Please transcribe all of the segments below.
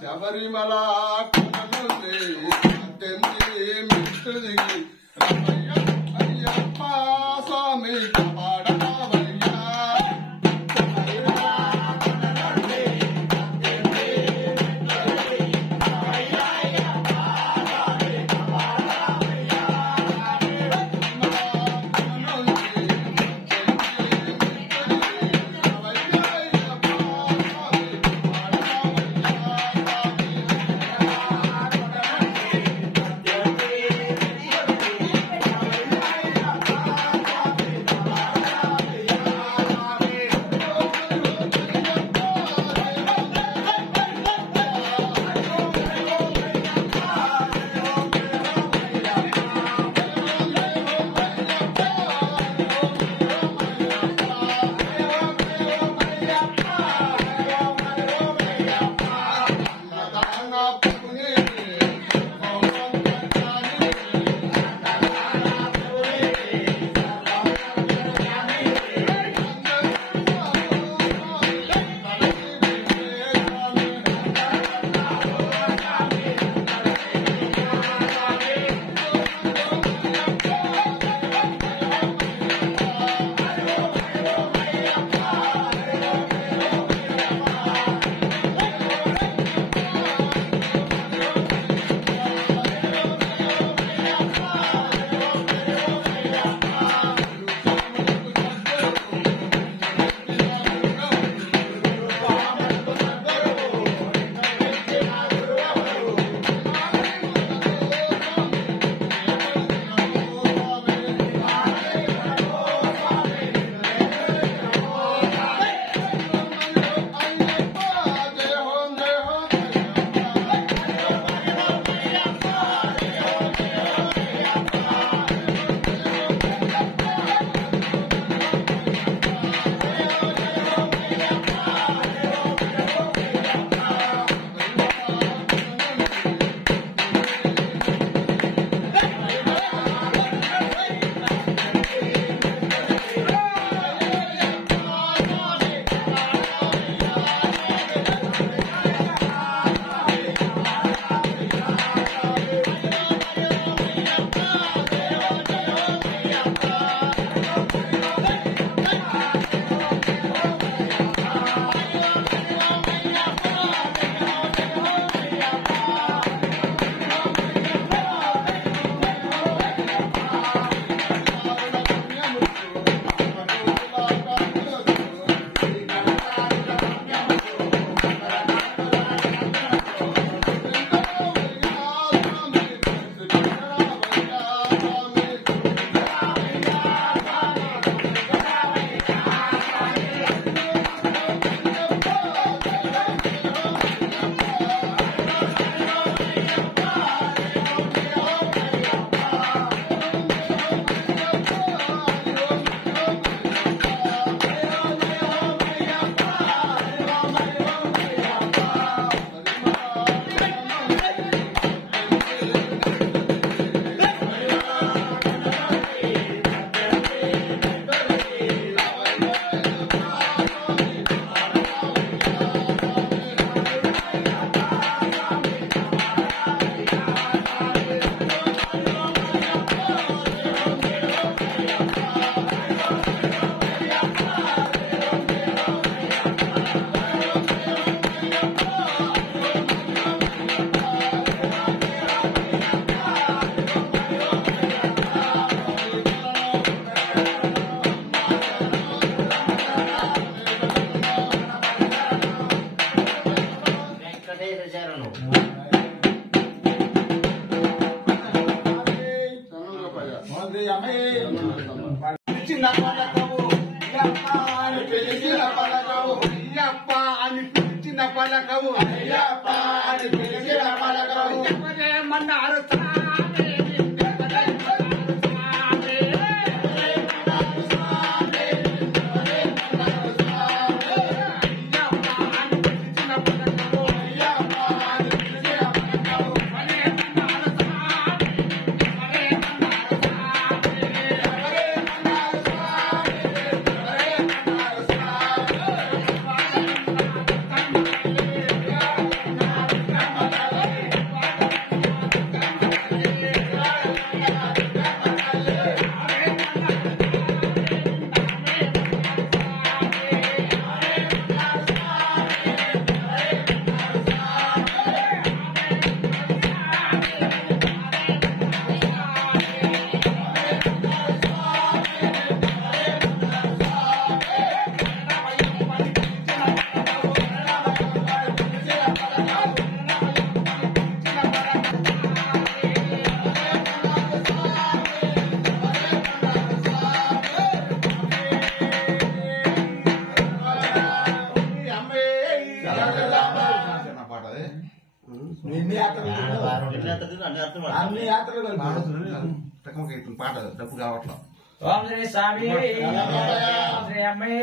శబరిమల అయ్యప్ప స్వామి పిలిచిన పలకవు అయ్యప్ప అని పిలిచిన పలకవు అయ్యప్ప అని పిలిచిన పలకవు అయ్యప్ప అని పిలిచిన పలకవు ఎవరేమన్నారు అన్ని యాత్రలు పాట డబ్బు కావట్లేదు. ఓం శ్రీ స్వామి శ్రీ అమ్మాయి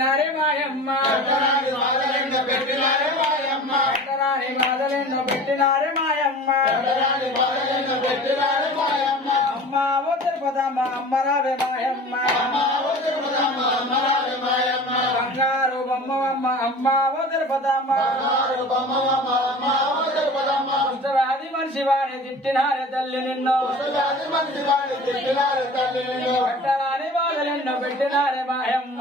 పెట్టినారే మాయమ్మ పెట్టరాని బాధలెన్నో పెట్టినారే మాయమ్మ అమ్మ ఓ తిరుపతమ్మ అమ్మ రావే మాయమ్మ బంగారు బొమ్మవమ్మ అమ్మ ఓ తిరుపతమ్మ ఉత్తరాది మనిషి వాడి తిట్టినారే తల్లి నిన్ను పెట్టరాని బాధలెన్నో పెట్టినారే మాయమ్మ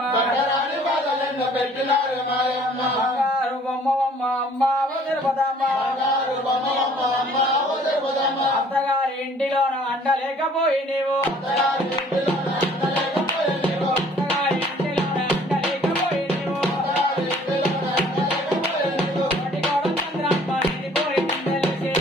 బంగారు బొమ్మవమ్మ అమ్మ ఓ తిరుపతమ్మ అత్తగారి ఇంటిలోన అండలేకపోయి నీవు అత్తగారి ఇంటిలోన అండలేకపోయి నీవు చంద్రమ్మ ఇది కోరి తెలిసి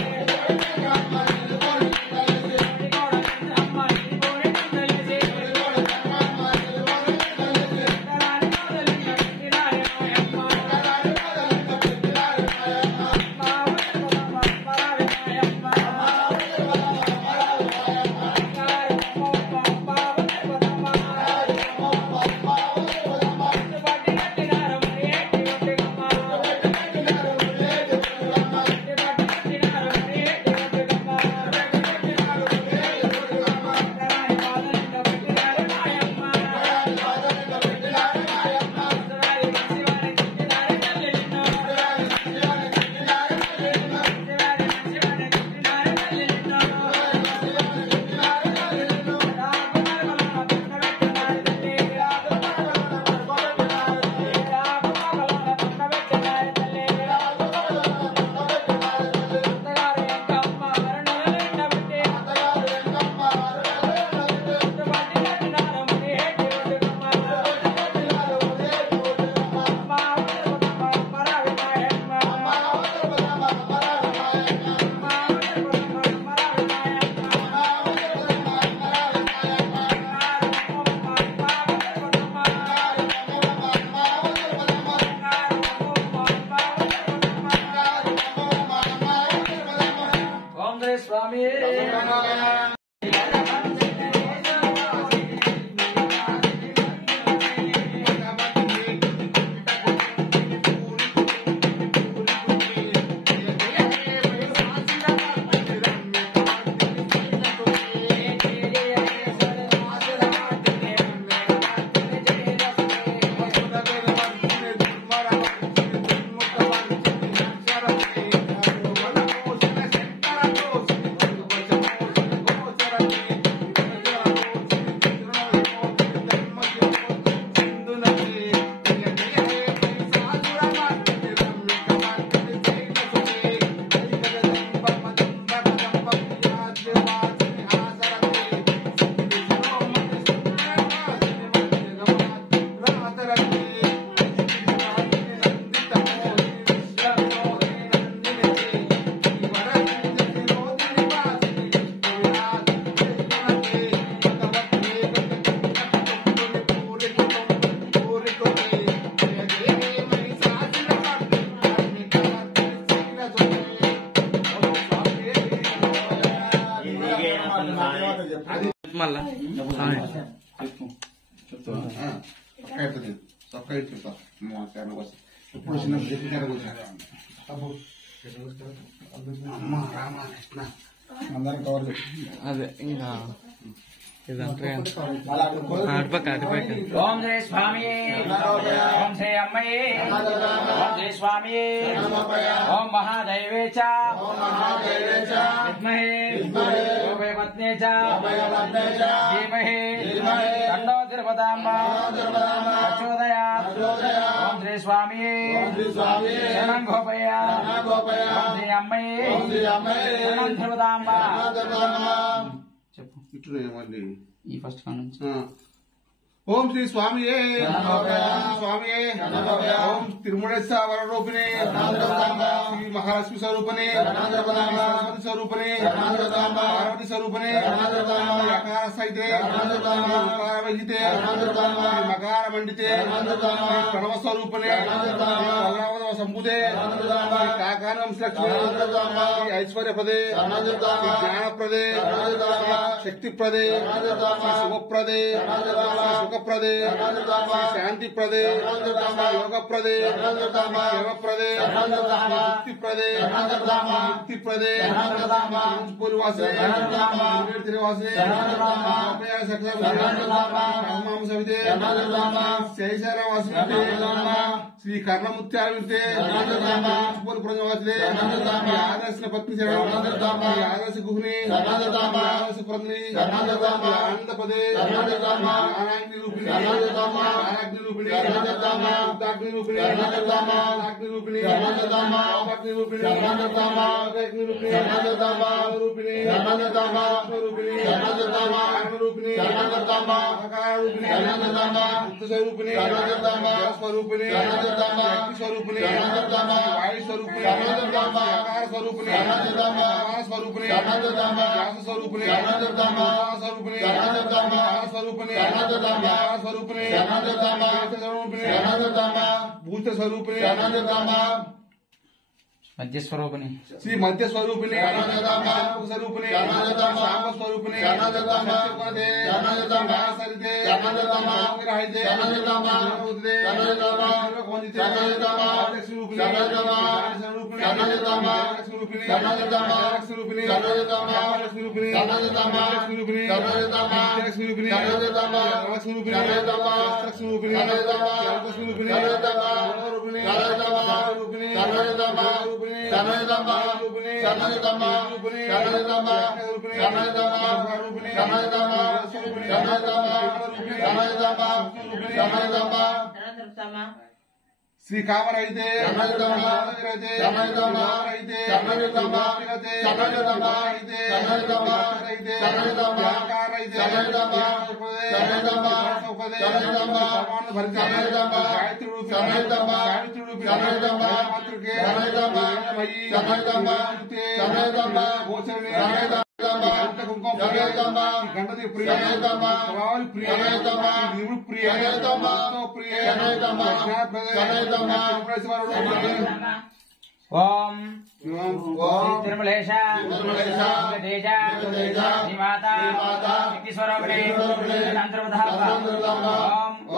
స్వామి మళ్ళా ఇప్పుడు చిన్న రామకృష్ణ అందరం కవర్ అదే ఇంకా ఇదంటే ఓం జయ స్వామి ఓం జయ అమ్మయే ఓం జయ స్వామి ఓం మహాదైవే చ విద్మహే ఓం పత్నే చ ధీమహి తన్నో తిరుపతాంబ ప్రచోదయాత్ ఓం జయ స్వామి శరణం గోపయ్య ఓం జయ అమ్మయే శరణం తిరుపతాంబ ఇటు మళ్ళీ ఈ ఫస్ట్ కాడ నుంచి ఓం శ్రీ స్వామియే స్వామియే ఓం తిరుమలేశ్వర రూపిణే శ్రీ మహాలక్ష్మి స్వరూపనే సరస్వతి స్వరూపనే పార్వతి స్వరూపనే సహితే మకర నకార మండితే ప్రణవ స్వరూపనే సంబుదే కాకాన వంశలక్ష్మి ఐశ్వర్యప్రదే జ్ఞానప్రదే శక్తిప్రదే శుభప్రదే సుఖప్రదే శాంతిప్రదే యోగప్రదే శివప్రదే ముక్తిప్రదే ముక్తిప్రదే పూర్వాసే తిరువాసే సవితే శైశరవాసే శ్రీ కర్ణముత్యాలే ఆదర్శ పత్ని ఆదర్శ గుహ్ని ఆదర్శ ప్రజ్ఞి ఆనందపదే నారాయణ రూపిణి నారాగ్ని రూపిణి ఉద్దాగ్ని రూపిణి అగ్ని రూపిణి అగ్ని రూపిణి అగ్ని రూపిణి రూపిణి రూపిణి రూపిణి రూపిణి స్వరూపిణి స్వరూపిణి స్వరూపిణి వాయు స్వరూపిణి ఆకార స్వరూపిణి స్వరూపిణి స్వరూపిణి స్వరూపిణి స్వరూపిణి స్వరూపిణి భూత స్వరూపిణి మధ్య స్వరూపిణి శ్రీ మధ్య స్వరూపిణి స్వరూపిణి సాంబ స్వరూపిణి శ్రీ కామరైతే గణపతి ప్రియ ప్రియ ప్రియ ఓం తిరుమలేశ తేజ శ్రీమాత శక్తిస్వరూపిణి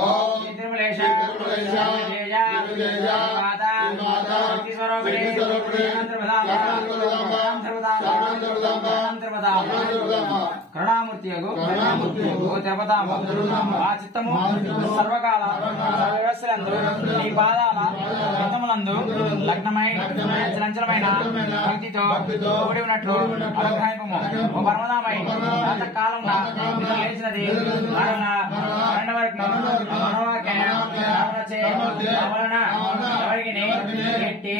ఓం తిరుమలేశ తేజ శ్రీమాత శక్తిస్వరూపిణి కరుణామూర్తి ఓ తిరుపతాంబ ఆ చిత్తము సర్వకాల సర్వవ్యవస్థలందు నీ పాదాల పదములందు లగ్నమై చంచలమైన భక్తితో కూడి ఉన్నట్లు అనుగ్రహింపము. ఓ పరమదామై కాలం లేచినది రెండు వరకు వలన ఎవరికి ఎట్టి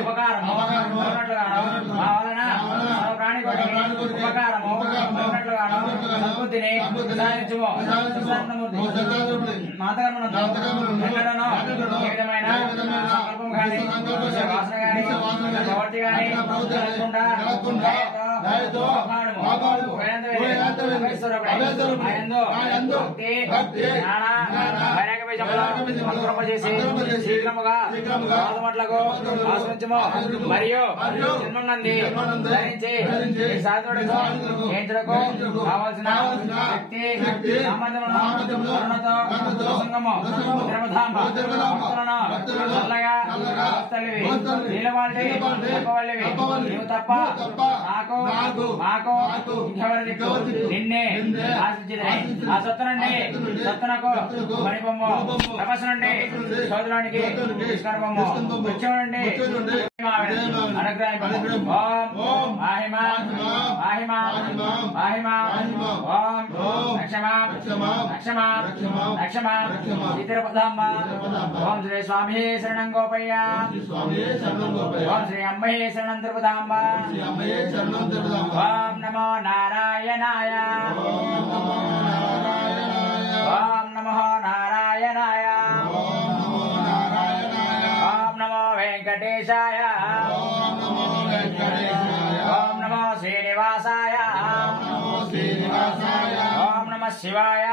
ఉపకారము ఉన్నట్లుగాను మా వలన ప్రాణి ఉపకారము ఉన్నట్లుగాను సంబుద్ధిని సాధించుము. ఏ విధమైన సంకల్పం కానీ వాసన కానీ ప్రవర్తి కానీ శీఘ్రముగా ఆశ్రయించము మరియు జన్మం నంది ధరించి సాధుడుకు కేంద్రకు కావాల్సిన శక్తి సామర్థ్యములతో ప్రసంగము తిరుమధాంబ భక్తులను చల్లగా నీలవాళ్ళి చెప్పవల్లివి నీవు తప్ప నాకు మాకు ఇంకెవరి నిన్నే ఆశించింది. ఆ సత్తు నుండి సత్తునకు మణిబొమ్ము తపస్సు నుండి శోధులానికి తీసుకొనబొమ్ము వృక్షం నుండి అనుగ్రహింపము. ఓం మాహిమా మాహిమా మాహిమా ఓం లక్ష్మా లక్ష్మా లక్ష్మా తిరుపతాంబ ఓం శ్రీ స్వామి శరణం గోపయ్య ఓం శ్రీ అమ్మయ్య శరణం తిరుపతాంబ ఓం నమో నారాయణాయ ఓం నమో నారాయణాయ ఓం నమో వెంకటేశాయ ఓం నమో శ్రీనివాసాయ ఓం నమ శివాయ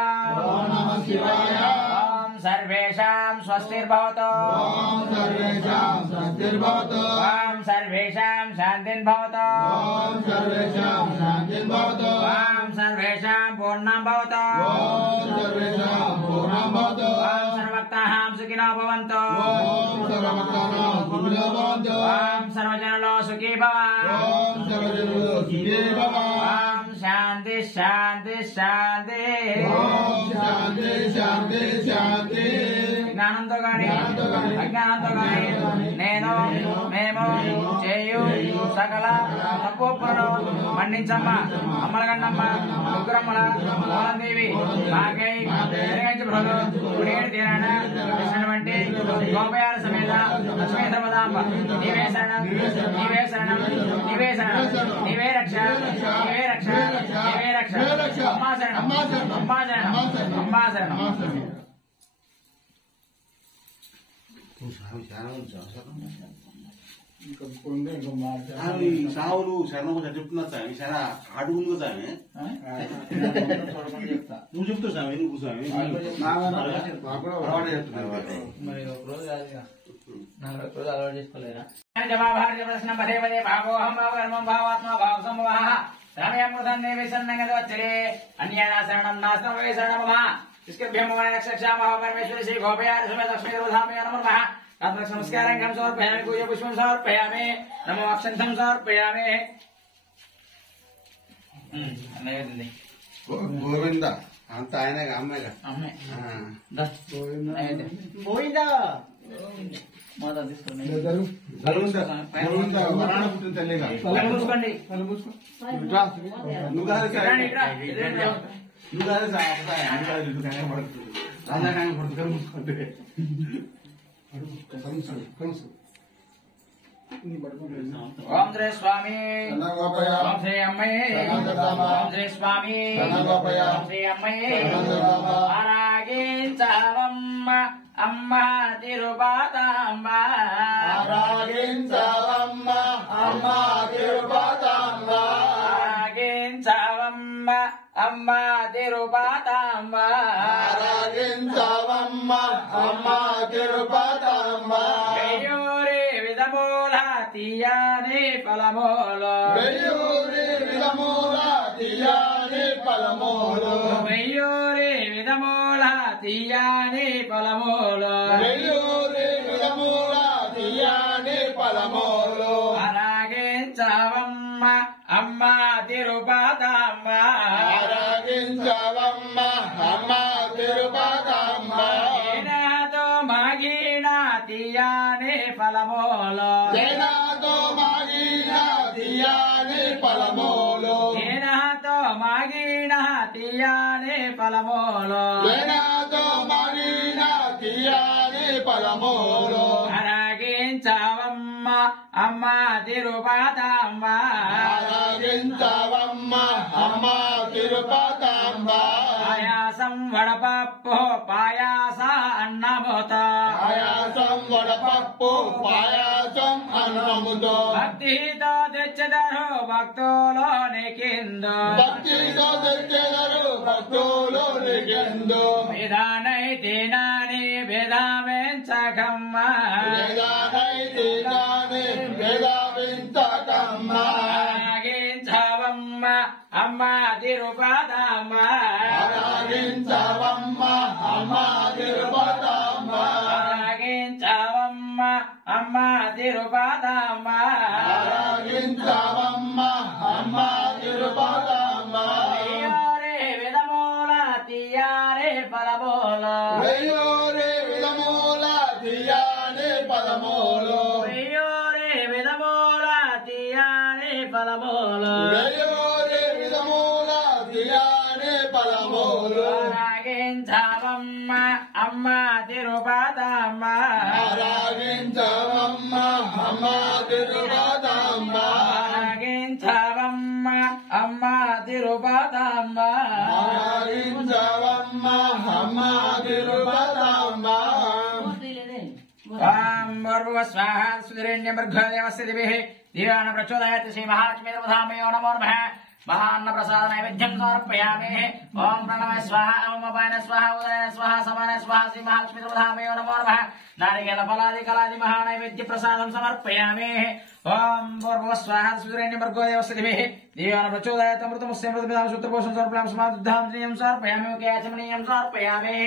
ఓం सर्वेषां स्वस्तिर्भवतु ఓం సర్వేషాం స్వస్తిర్భవతు ओम सर्वेषां शान्तिर्भवतु ఓం సర్వేషాం శాంతిర్భవతు ओम सर्वेषां पूर्णं भवतु ఓం సర్వేషాం పూర్ణం భవతు ओम सर्वभक्ताः सुखिनो भवन्तु ఓం సర్వభక్తానాం సుఖినో భవంతు ओम सर्वजनो सुखी भव ఓం సర్వజనులు సుఖీ భవ ओम शांति शांति शांति ఓం శాంతి శాంతి శాంతి జ్ఞానంతో గాని అజ్ఞానంతో గాని నేను మేము చేయు సకల తప్పులను మన్నించమ్మ అమ్మలగన్నమ్మ ముగ్గురమ్మల మోహన్దేవి మాకై ప్రభు గుడిగడి తీరాన వంటి గోపయాల సమేత లక్ష్మీ ధర్మదాంబ నీవే శరణం నీవే శరణం నీవే శరణం నీవే రక్ష నీవే రక్ష నీవే రక్ష అమ్మా శరణం అమ్మా శరణం అమ్మా శరణం సావులు శరణం చెప్తున్నా స్వామి చాలా అడుగుంది స్వామి నువ్వు చెప్తావు స్వామి నువ్వు స్వామి అలవాటు చేసుకోలేరా జవాభార్య ప్రశ్నం పదే పదే భావోహం భావకర్మం భావాత్మ భావ సంభవః రామయమృతం దేవి సన్నగదవచ్చరే అన్యేనా శరణం నాస్తం వై శరణమః इसके नक्षक्षामः परमेश्वरी श्री गोपयार समेत लक्ष्मी रुधामय नमो नमः तात्रक संस्कारं गं समर्पयामि पूज्य पुष्पं समर्पयामि नमो अक्षंतं समर्पयामि नैवेद्य గోవింద అంత ఆయనే అమ్మాయిగా అమ్మే పోయిందా మాదా తీసుకున్నాయి గోవింద వరాణ పుట్టిన తల్లిగా చూసుకోండి నువ్వు కాదు సార్ నువ్వు కాదు సార్ రాజాకాంగ పడుతుంది మూసుకుంటే ओम श्री स्वामी ओम श्री अम्मये ओम श्री स्वामी ओम श्री अम्मये आरागिंचवम्म अम्मा तिरुपातम्म ఆరాగించవమ్మ అమ్మ తిరుపతమ్మ आरागिंचवम्म अम्मा तिरुपातम्म ఆరాగించవమ్మ అమ్మ తిరుపతమ్మ వెయ్యూరి విధమూల తీయని ఫలమూలు వెయ్యూరి విధముల తీయని ఫలములు వెయ్యూరి విధమూల తీయని ఫలమూలు వెయ్యూరి విధముల తీయని ఫలములు ఆరాగించవమ్మ అమ్మ తిరుపతమ్మ ఆరాగించవమ్మ అమ్మ తిరుపతమ్మ ఏనాతో మాగిన తీయని ఫలమూలు జనాతో మాగిన తీయని ఫలములు ఏనాతో మాగిన తీయని ఫలమూలు జనాతో మాగిన తీయని ఫలములు ఆరాగించవమ్మ అమ్మ తిరుపతమ్మ ఆరాగించవమ్మ అమ్మ తిరుపతమ్మ పాయాసం వడపప్పు పాయాస అన్నముతో పాయాసం వడపప్పు పాయాసం అన్నముతో భక్తితో తెచ్చదరు భక్తులో నికిందు భక్తితో తెచ్చెదరు భక్తులు నిగెందు విధానై తినాని భేదమెంచకమ్మ వేదానై తినాని వేదావింతకమ్మ ఆరాగించవమ్మ అమ్మ తిరుపతమ్మ ఆరాగించవమ్మ అమ్మ తిరుపతమ్మ ఆరాగించవమ్మ అమ్మ తిరుపతమ్మ ఆరాగించవమ్మ అమ్మ తిరుపతమ్మ తీయరే విధమూల తీయరే ఫలమూల వెయ్యూరి విధముల తీయని పదములు వెయ్యూరి విధమూల తీయని ఫలమూల వెయ్యూరి విధముల తీయని పదములు ఆరాగించవమ్మ అమ్మ తిరుపతమ్మ ఆరాగించవమ్మ అమ్మ తిరుపతమ్మ ఆరాగించవమ్మ అమ్మ తిరుపతమ్మ ఆరాగించవమ్మ అమ్మ తిరుపతమ్మ स्वाहा सुरेण्यमर्घदेवस्य दिभिः दिवान प्रचोदयात् श्री महालक्ष्मी प्रधामयो नमो नमः महान्न प्रसाद नैवेद्यं समर्पयामि ओम प्रणव स्वाहा ओम अपायन स्वाहा उदयन स्वाहा समान स्वाहा श्री महालक्ष्मी प्रधामेव नमो नमः नारिकेल फलादि कलादि महानैवेद्य प्रसादं समर्पयामि ओम पूर्व स्वाहा सूर्येण भर्गो देवस्य दिवे दिव्यान प्रचोदयात् अमृतमस्य मृतपितां सूत्रपोषं समर्पयामि समाधां श्रियं समर्पयामि उकेचमनीयं समर्पयामि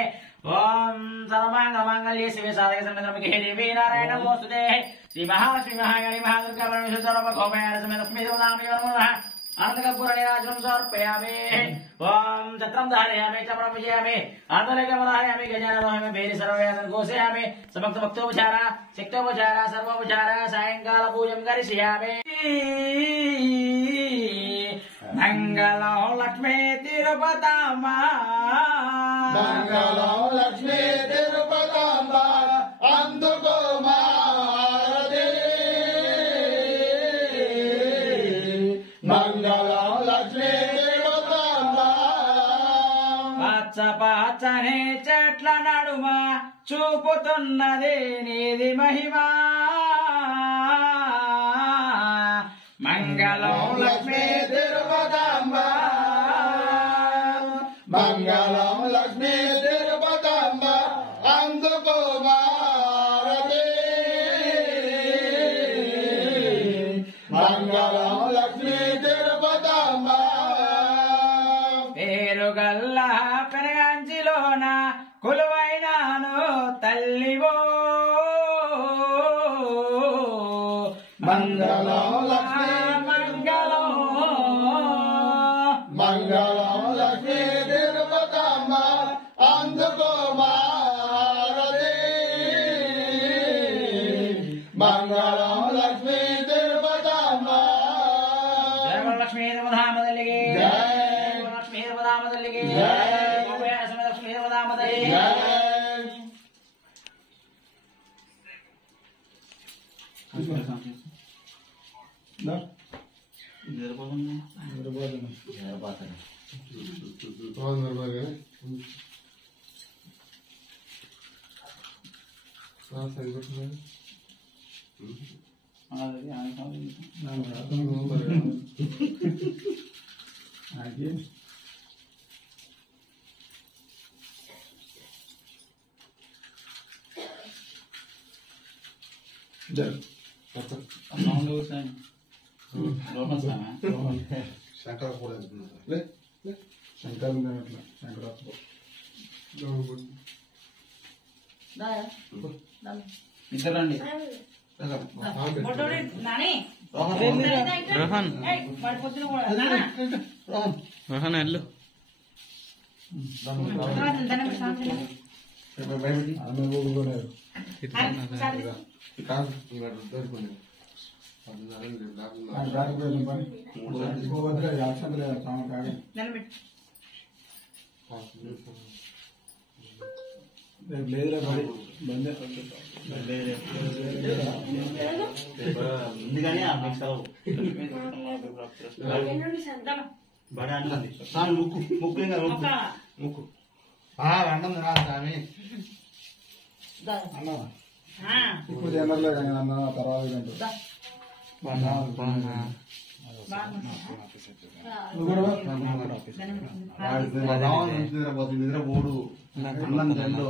ओम सर्वमंगलमांगल्ये शिवे साधके सर्वधर्मके देवी नारायण नमोस्तुते श्री महालक्ष्मी महाकाली महादुर्गा परमेश्वरी सर्वभौमयान समेत लक्ष्मी देवतामेव नमो नमः आनन्दकर्पूरनिराजनं समर्पयामि ओम छत्रं धारयामि चक्रं विजयामि आनन्दलेखमधारयामि गजाननोहमि भेरि सर्वव्याधं घोषयामि समक्तभक्तोपचार शक्तोपचार सर्वोपचार सायंकाल पूजं करिष्यामि मंगलो लक्ष्मी तिरुपताम्बा मंगलो लक्ष्मी तिरुपताम्बा అందుకో మారదే मंगलो लक्ष्मी तिरुपताम्बा పచ్చ పచ్చని చెట్ల నడుమ చూపుతున్నది నీది మహిమా మంగళం లక్ష్మీ తిరుపతాంబా మంగళం లక్ష్మీ తిరుపతాంబా అందుకో మారదే మంగళం లక్ష్మీ తిరుపతాంబా పేరుగల్ల పెనగంచిలోన కొలువైనాను తల్లివో మంగళం లక్ష్మీ మంగళం మంగళం లక్ష్మీ తిరుపతాంబా అందుకో మారదే మంగళం లక్ష్మీ తిరుపతాంబా జయ లక్ష్మీ దేవతామదల్లికి జయ లక్ష్మీ దేవతామదల్లికి జయ లక్ష్మీ దేవతామదల్లికి ఇద్దరండి రోహన్ వెళ్ళు ఎందుకని బడా అన్నది స్వామి ముక్కు ముక్కు ఇంకా ముక్కు ముక్కు అన్నం రా స్వామి ఇప్పుడు జనరల్ అన్న తర్వాత నిద్ర పోడు అన్నం తెల్లు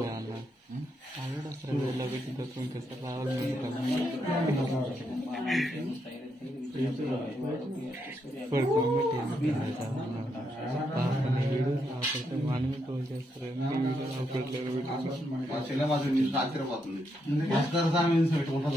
సినిమా ఆశ్చర్యపోతుంది భాస్కర్ స్వామి పెట్టుకుంటా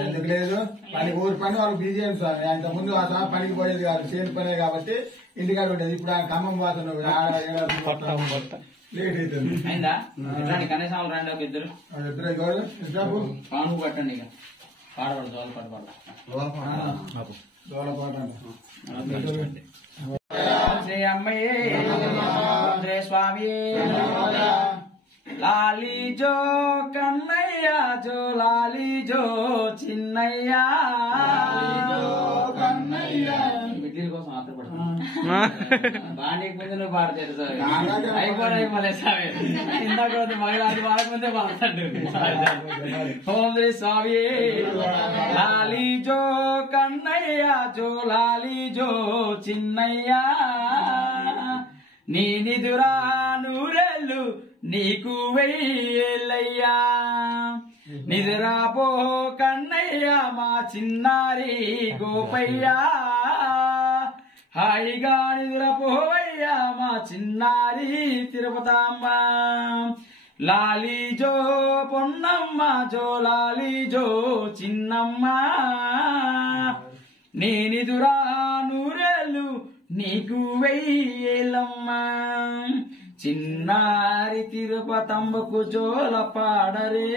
ఎందుకు లేదు పని ఊరి పని వాళ్ళు బిజీ అయింది సార్ అంత ముందు ఆ సార్ పనికి పోయేది కాదు చేను పనే కాబట్టి ఇంటికాడ ఉండేది ఇప్పుడు ఆ ఖమ్మం పోతున్నావు లేట్ అవుతుంది అయిందా రండి కనీసం రండి ఒక ఇద్దరు ఇద్దరు గౌడు ఇద్దరు పాను పట్టండి ఇక పాడబడు జోల పాట దోళ పాట శ్రీ అమ్మయ్యే శ్రీ స్వామి లాలి జో కన్నయ్య జో లాలి జో చిన్నయ్య బిడ్డల కోసం ఆత్రపడుతుంది బాండీకి ముందు నువ్వు పాడతాడు సార్ అయిపోయి మళ్ళీ సార్ ఇందాక మహిళ అది వాళ్ళ ముందే పాడతాడు ఓం శ్రీ స్వామి లాలి జో కన్నయ్య జో లాలి జో చిన్నయ్య నీ నిదురా నూరెళ్ళు నీకు వెయ్యేళ్ళయ్యా నిదురాపో కన్నయ్య మా చిన్నారి గోపయ్యా హాయిగా నిదురపోవయ్యా మా చిన్నారి తిరుపతమ్మ లాలి జో పొన్నమ్మ జో లాలి జో చిన్నమ్మ నీ నిదురా నూరేళ్ళు నీకు వెయ్యేళ్ళమ్మా చిన్నారి తిరుపతమ్మకు జోల పాడరే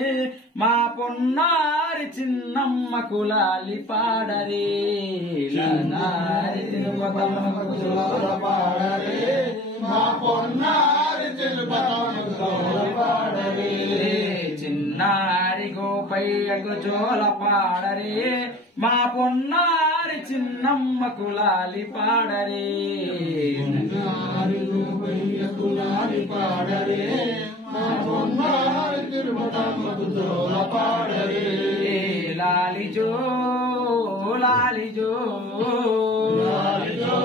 మా పొన్నారి చిన్నమ్మకు లాలి పాడరే చిన్నారి తిరుపతమ్మకు జోల పాడరే మా పొన్నారి తిరుపతమ్మకు జోల పాడరే చిన్నారి గోపయ్యకు జోల పాడరే మా పొన్నారి చిన్నమ్మకు లాలి పాడరే చిన్నారి గోపయ్యకు లాలి పాడరే మా పొన్నారి తిరుపతమ్మకు జోల పాడరే లాలి జో లాలి జో లాలి జో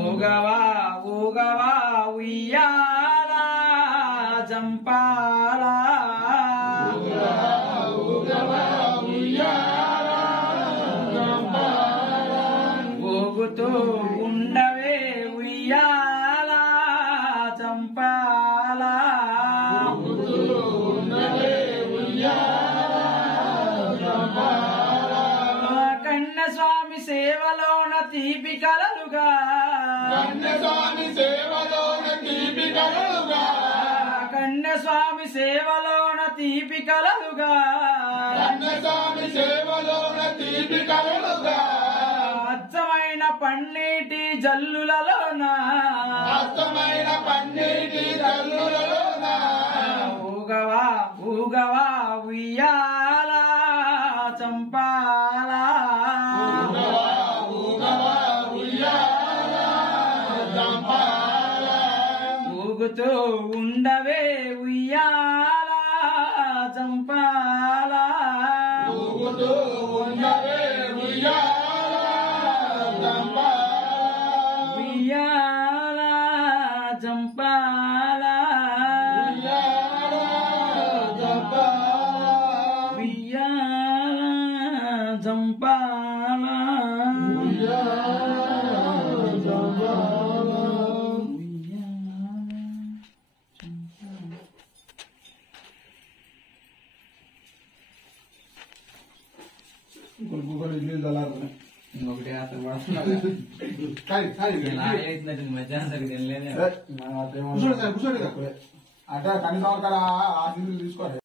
ఊగవా ఊగవా ఉయ్యాలా జంపాలా ఊగుతూ ఉండవే ఉయ్యాలా చంపాలా కన్యస్వామి సేవలోన తీపి కలలుగా కన్యస్వామి సేవలోన తీపి కలలుగా కన్యస్వామి సేవలోన తీపి కలలుగా కన్యస్వామి సేవలోన తీపి కలలుగా అచ్చమైన పన్నీటి జల్లులలోన అస్తమైన పన్నీటి జల్లులలోన ఊగవా ఊగవా ఉయ్యాలా చంపాలా ఊగవా ఉయ్యాలా చంపాలా ఊగుతూ ఉండవే ఉయ్యాలా చంపాలా ఊగుతూ ఉండవే ఉయ్యాలా ఉయ్యాలా చంపాలా చంపాలా ఇంకొకటి అసలు మధ్యాహ్నం కూర్చోండి అట్లా కనీసం అక్కడ ఆ తీసుకోండి